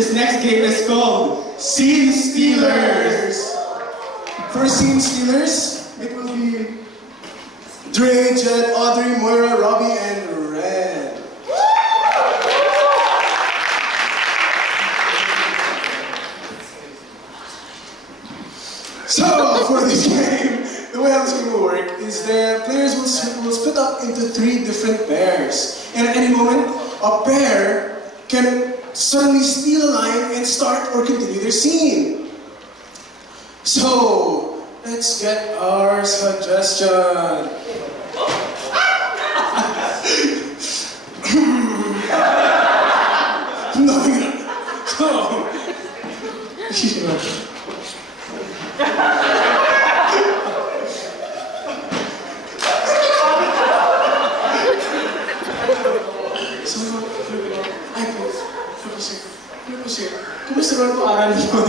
This next game is called Scene Stealers. For Scene Stealers, it will be Dre, Jed, Audrey, Moira, Robbie, and Red. So, for this game, the way how this game will work is the players will split up into 3 different pairs. And at any moment, a pair can suddenly steal a line and start or continue their scene. So, let's get our suggestion. No. Kumusta ba ito aral mo?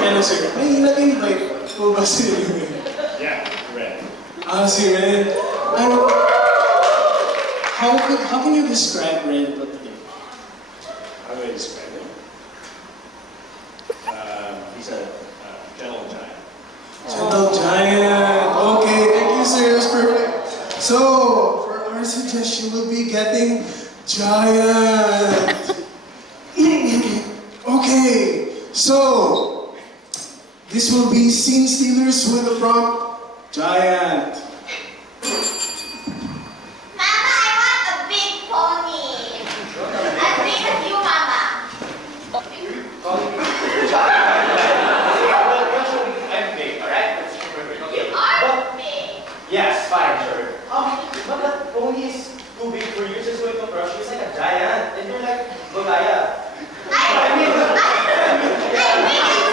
Hello, sir. May nag-invite po ba si Red? Yeah, Red. Si Red. How can you describe Red but today? How do I describe him? He's a gentle giant. Gentle giant. Okay, thank you, sir. That's perfect. So, for our suggestion, we'll be getting giant. Okay, so this will be Scene Stealers with a prompt giant. Mama, I want a big pony. As big as you, Mama. I'm big, alright? You are big. Yes, fine, sure. But that pony is too big for you, just going to crush you. It's like a giant, and you're like Goliath. I'm big and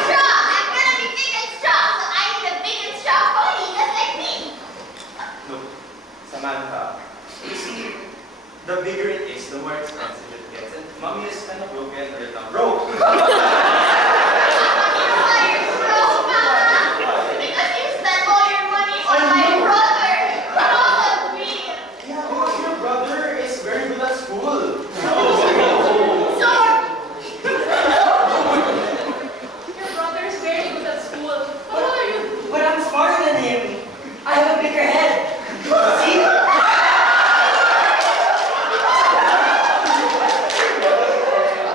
strong. I'm gonna be big and strong, so I need a big and strong pony just like me. Look, Samantha, you see, the bigger it is, the more expensive it gets. And mommy is kind of broken, or not broke. Because you spent all your money on my brother. Not me. Yeah, because your brother is very good at school. So, Your brother is very good at school. What are you? But I'm smarter than him. I have a bigger head. See?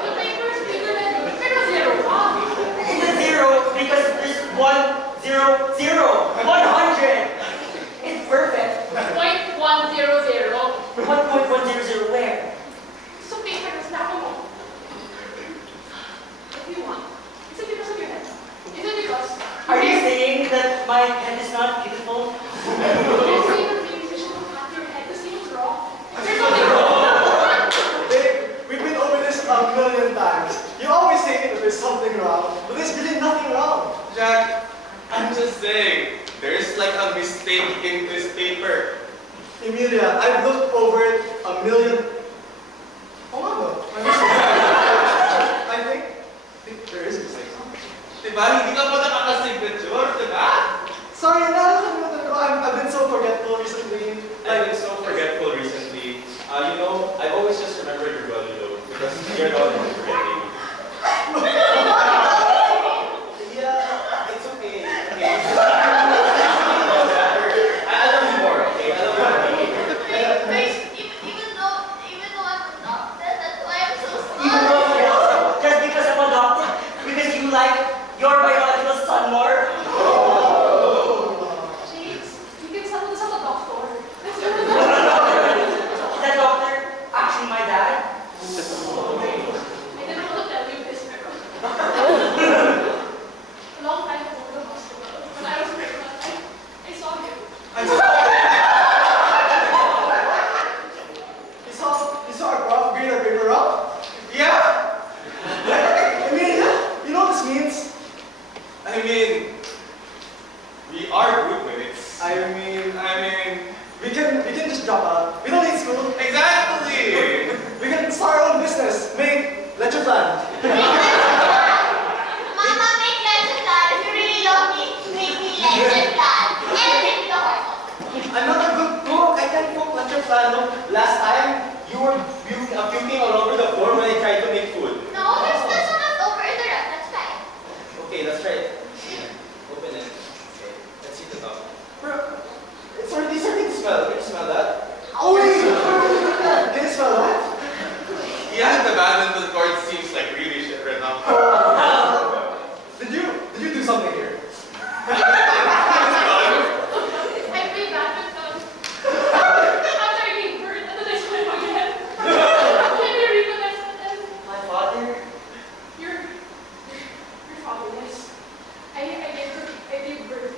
The paper is bigger than you. Pero zero ka. It's a zero because there's 1, 0, 0. 100. It's perfect. 0.100. 1.100 where? So paper is not mo. If you want. Is it because of your head? Is it because? Are you saying that my head is not beautiful? You're saying that maybe you should have your head to see what's wrong? There's nothing wrong. Babe, we've been over this a million times. You always say that there's something wrong, but there's really nothing wrong. Jack, I'm just saying, there's like a mistake in this paper. Emilia, I've looked over it a million. Oh my God. I think there is a mistake. Diba? Hindi ka pa nakaka-signature, diba? Sorry, I've been so forgetful recently. I've been so forgetful recently. You know, I've always just remembered your brother though, because you're the one who's forgetting. Yeah, it's okay. I love you more, okay? I love you more. even though I'm adopted, that's why I'm so Even smart. though just because I'm adopted, because you like your biology. last time you were puking all over the floor when I tried to make food. No, there's no leftover in the ref. That's fine. Okay, let's try it. Open it. Okay, let's see the top. Bro, it's already starting to smell. Can you smell that? Oh wait! Can you smell that? Yeah, the badminton court seems like really shit right now. Did you do something here? I play badminton. After I gave birth, and then I swim again. Can you read the next sentence? My father? Your fatherless. I gave birth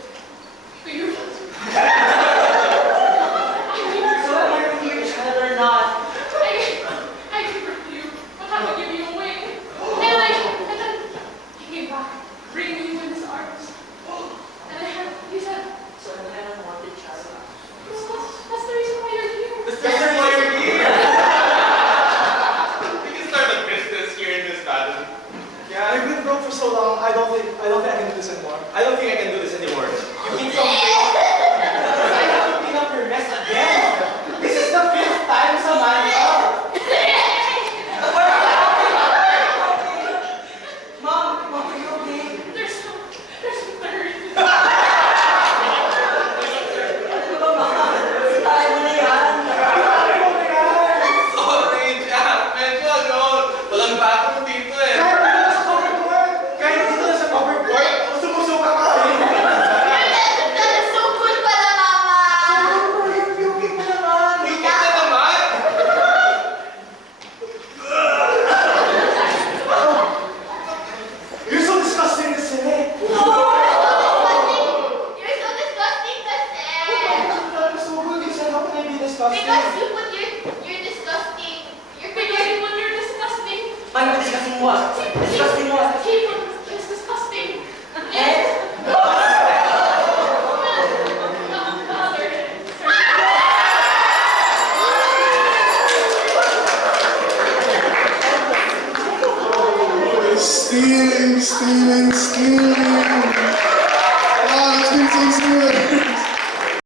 to you. So am I really your child or not? I gave birth to you, but I would give you a wing. And then he came back, bringing you in his arms. And he said, So am I an unwanted child? that's the reason why you're here. That's the reason why you're here. We can start a business here in this garden. Yeah, I've been broke for so long. I don't think I can do this anymore. I don't think I can do this anymore. You keep something. I have to clean up your mess again. This is the 5th time, Samantha. Mom, are you okay? There's some third. Ano ba, Mom? Tayo mo na yan. Sorry, Jack. Medyo walang bathroom dito eh. Kahit dito na sa covered court, sumusuka ka rin. That is so good pala, Mama. Puking mo naman. Higit na naman. You're so disgusting kasi. You're so disgusting kasi. You're so good. You said, how can I be disgusting? Because you put your disgusting. You're Because when you're disgusting, Paano ba discussing mo? Discussing mo? people is disgusting. Eh? Stealing. Wow, that's been so good.